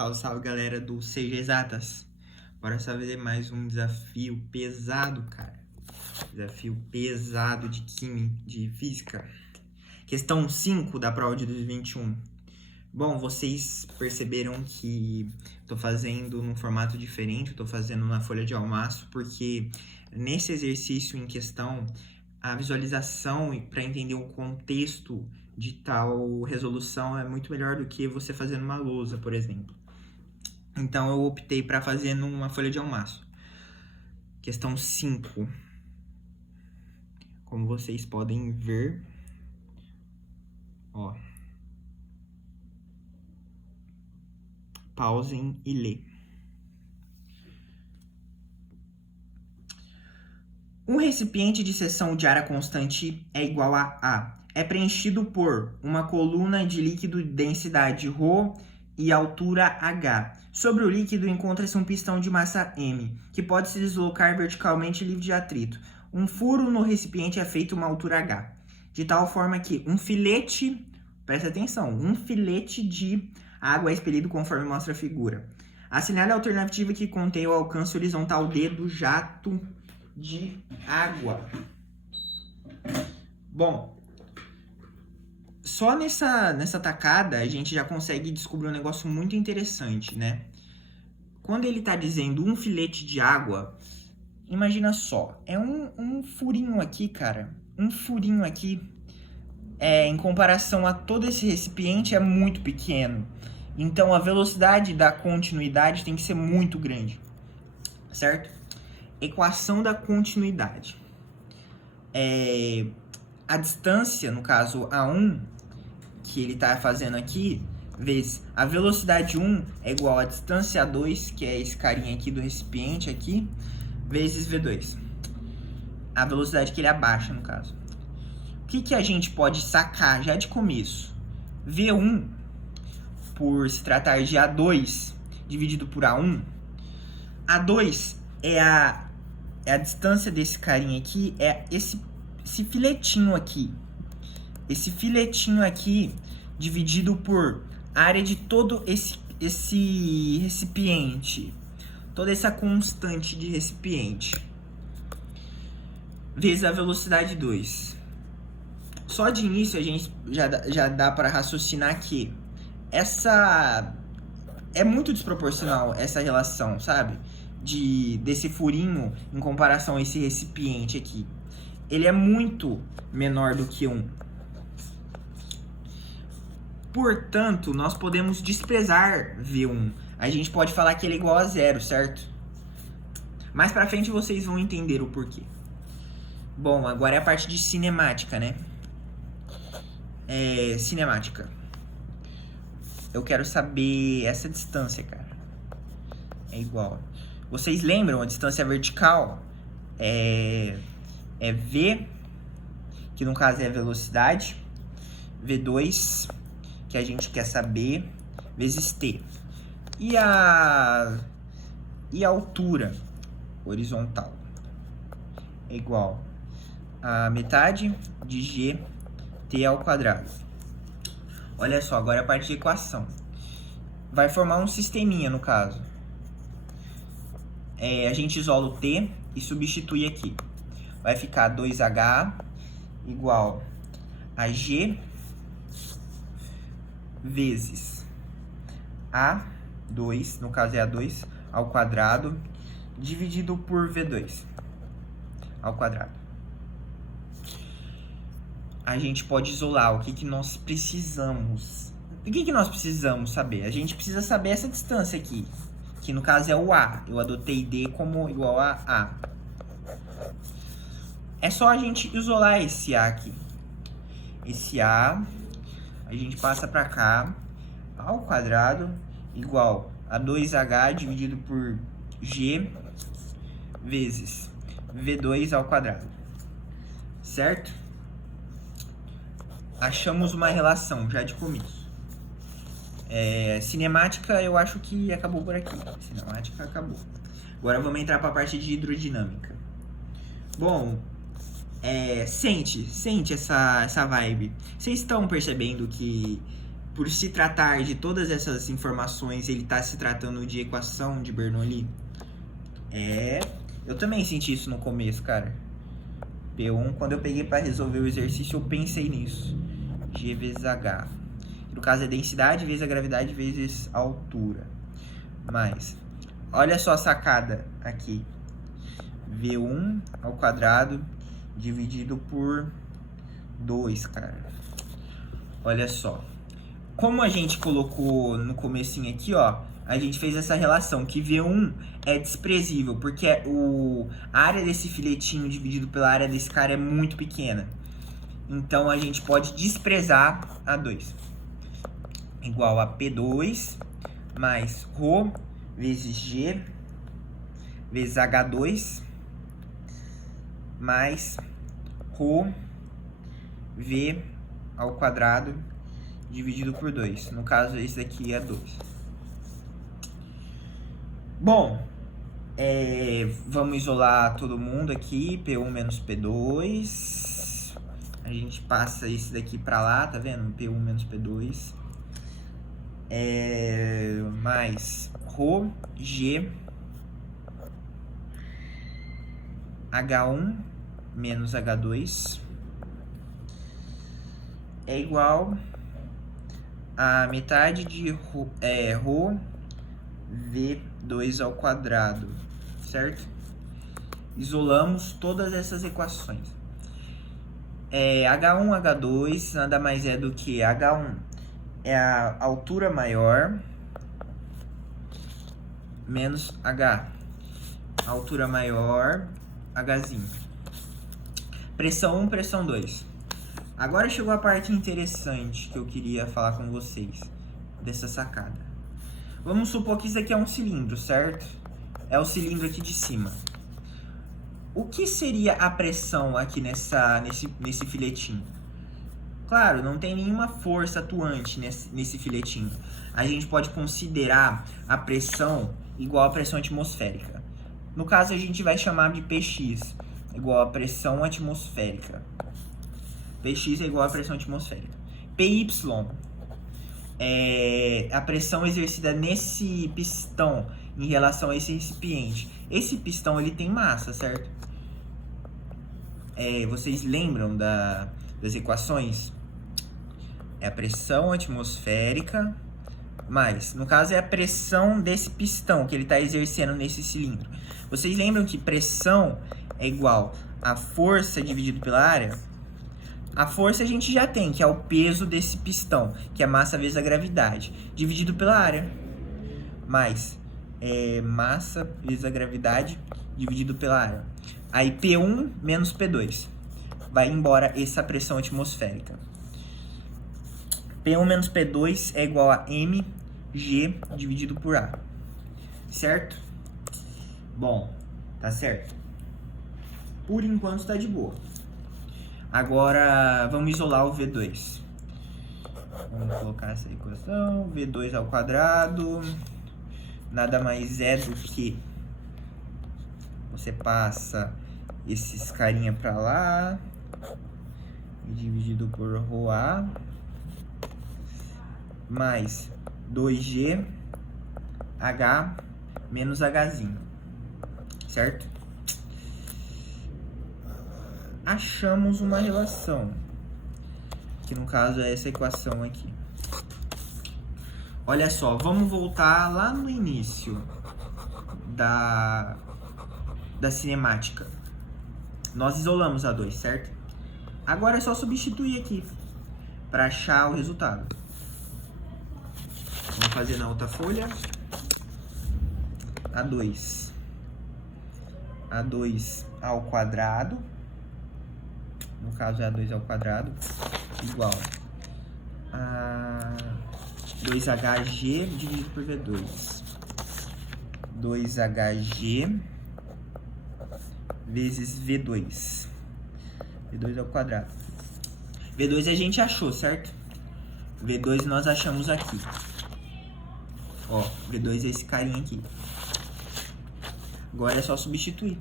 Salve, salve, galera do Seja Exatas. Bora fazer mais um desafio pesado, cara. Desafio pesado de química, de física. Questão 5 da prova de 2021. Bom, vocês perceberam que tô fazendo num formato diferente, tô fazendo na folha de almaço, porque nesse exercício em questão, a visualização para entender o contexto de tal resolução é muito melhor do que você fazer numa lousa, por exemplo. Então eu optei para fazer numa folha de almaço. Questão 5. Como vocês podem ver, ó. Pausem e lê. Um recipiente de seção de área constante é igual a A. É preenchido por uma coluna de líquido de densidade ρ e altura h. Sobre o líquido encontra-se um pistão de massa m, que pode se deslocar verticalmente livre de atrito. Um furo no recipiente é feito a uma altura h, de tal forma que um filete, presta atenção, um filete de água é expelido conforme mostra a figura. Assinale a alternativa que contém o alcance horizontal D do jato de água. Bom, só nessa tacada a gente já consegue descobrir um negócio muito interessante, né? Quando ele tá dizendo um filete de água, imagina só, é um furinho aqui, cara. Um furinho aqui, em comparação a todo esse recipiente, é muito pequeno. Então a velocidade da continuidade tem que ser muito grande, certo? Equação da continuidade. A distância, no caso A1, que ele está fazendo aqui, vezes a velocidade 1 é igual a distância A2, que é esse carinha aqui do recipiente aqui, vezes V2. A velocidade que ele abaixa, no caso. O que a gente pode sacar já de começo? V1, por se tratar de A2, dividido por A1. A2 é a distância desse carinha aqui, é esse filetinho aqui. Esse filetinho aqui dividido por área de todo esse recipiente. Toda essa constante de recipiente. Vezes a velocidade 2. Só de início a gente já dá para raciocinar que é muito desproporcional essa relação, sabe? Desse furinho em comparação a esse recipiente aqui. Ele é muito menor do que 1. Portanto, nós podemos desprezar V1. A gente pode falar que ele é igual a 0, certo? Mais pra frente vocês vão entender o porquê. Bom, agora é a parte de cinemática, né? Cinemática. Eu quero saber essa distância, cara. É igual. Vocês lembram a distância vertical? É V, que no caso é a velocidade, V2, que a gente quer saber, vezes T. E a altura horizontal é igual a metade de GT ao quadrado. Olha só, agora é a parte de equação. Vai formar um sisteminha, no caso. A gente isola o T e substitui aqui. Vai ficar 2H igual a G vezes A2, no caso é A2, ao quadrado, dividido por V2 ao quadrado. A gente pode isolar o que nós precisamos. O que nós precisamos saber? A gente precisa saber essa distância aqui, que no caso é o A. Eu adotei D como igual a A. É só a gente isolar esse A aqui. Esse A, a gente passa para cá, ao quadrado, igual a 2H dividido por G vezes V2 ao quadrado. Certo? Achamos uma relação já de começo. Cinemática eu acho que acabou por aqui. Cinemática acabou. Agora vamos entrar para a parte de hidrodinâmica. Bom, sente essa vibe. Vocês estão percebendo que por se tratar de todas essas informações, ele está se tratando de equação de Bernoulli? Eu também senti isso no começo, cara. P1, quando eu peguei para resolver o exercício, eu pensei nisso. G vezes H. No caso é densidade vezes a gravidade vezes a altura. Mas, olha só a sacada aqui. V1 ao quadrado dividido por 2, cara. Olha só. Como a gente colocou no comecinho aqui, ó, a gente fez essa relação que V1 é desprezível, porque a área desse filetinho dividido pela área desse cara é muito pequena. Então, a gente pode desprezar A2. Igual a P2 mais ρ vezes G vezes H2 mais ρ V ao quadrado dividido por 2. No caso, esse daqui é 2. Bom, vamos isolar todo mundo aqui. P1 menos P2. A gente passa esse daqui para lá, tá vendo? P1 menos P2. Mais ρ, G, H1 menos H2 é igual a metade de ρ V2 ao quadrado, certo? Isolamos todas essas equações. H1, H2 nada mais é do que H1 é a altura maior menos H. Altura maior, Hzinho. Pressão 1, pressão 2. Agora chegou a parte interessante que eu queria falar com vocês dessa sacada. Vamos supor que isso aqui é um cilindro, certo? É o cilindro aqui de cima. O que seria a pressão aqui nesse filetinho? Claro, não tem nenhuma força atuante nesse filetinho. A gente pode considerar a pressão igual à pressão atmosférica. No caso, a gente vai chamar de Px igual à pressão atmosférica. Px é igual à pressão atmosférica. Py é a pressão exercida nesse pistão em relação a esse recipiente. Esse pistão ele tem massa, certo? Vocês lembram das equações? É a pressão atmosférica, mais, no caso, é a pressão desse pistão que ele está exercendo nesse cilindro. Vocês lembram que pressão é igual a força dividido pela área? A força a gente já tem, que é o peso desse pistão, que é massa vezes a gravidade, dividido pela área. Mais massa vezes a gravidade dividido pela área. Aí P1 menos P2. Vai embora essa pressão atmosférica. P1 menos P2 é igual a mg dividido por A. Certo? Bom, tá certo. Por enquanto tá de boa. Agora, vamos isolar o V2. Vamos colocar essa equação. V2 ao quadrado nada mais é do que você passa esses carinha pra lá e dividido por ρA mais 2G H menos Hzinho, certo? Achamos uma relação, que no caso é essa equação aqui. Olha só, vamos voltar lá no início da cinemática. Nós isolamos A2, certo? Agora é só substituir aqui para achar o resultado. Vamos fazer na outra folha. A2 ao quadrado, no caso é A2 ao quadrado, igual a 2HG dividido por V2. 2HG vezes V2. V2 ao quadrado. V2 a gente achou, certo? V2 nós achamos aqui. Ó, V2 é esse carinha aqui. Agora é só substituir.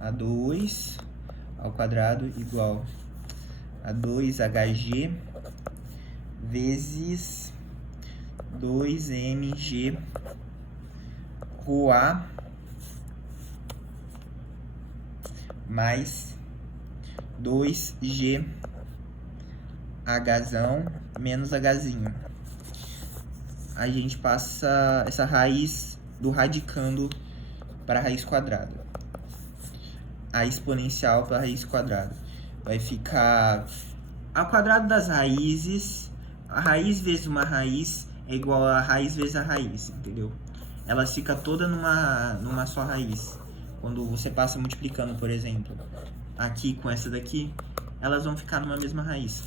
A2 ao quadrado igual a 2HG vezes 2mg ρA mais 2g Hzão menos Hzinho. A gente passa essa raiz do radicando para a raiz quadrada. A exponencial para a raiz quadrada. Vai ficar ao quadrado das raízes. A raiz vezes uma raiz é igual a raiz vezes a raiz, entendeu? Ela fica toda numa só raiz. Quando você passa multiplicando, por exemplo, aqui com essa daqui, elas vão ficar numa mesma raiz.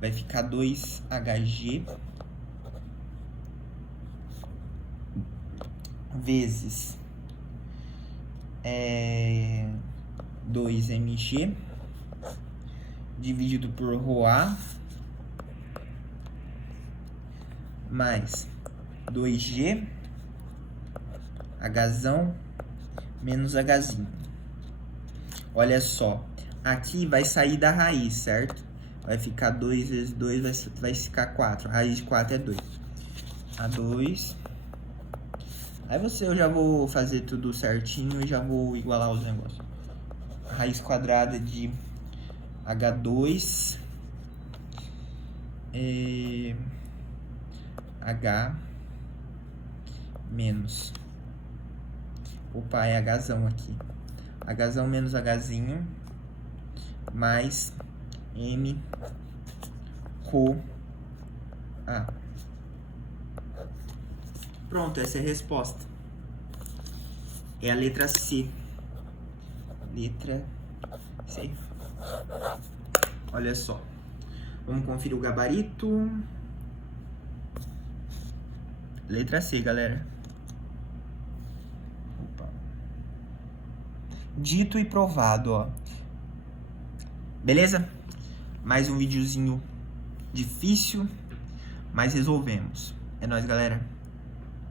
Vai ficar 2Hg vezes 2mg dividido por ρA mais 2g Hzão menos Hzinho. Olha só, aqui vai sair da raiz, certo? Vai ficar 2 vezes 2, vai ficar 4. A raiz de 4 é 2. A2. Aí eu já vou fazer tudo certinho e já vou igualar os negócios. A raiz quadrada de H2 H menos. Opa, é Hzão aqui. Hzão menos Hzinho mais M ρ A. Pronto, essa é a resposta. É a letra C. Letra C. Olha só. Vamos conferir o gabarito. Letra C, galera. Opa. Dito e provado, ó. Beleza? Mais um videozinho difícil, mas resolvemos. É nóis, galera.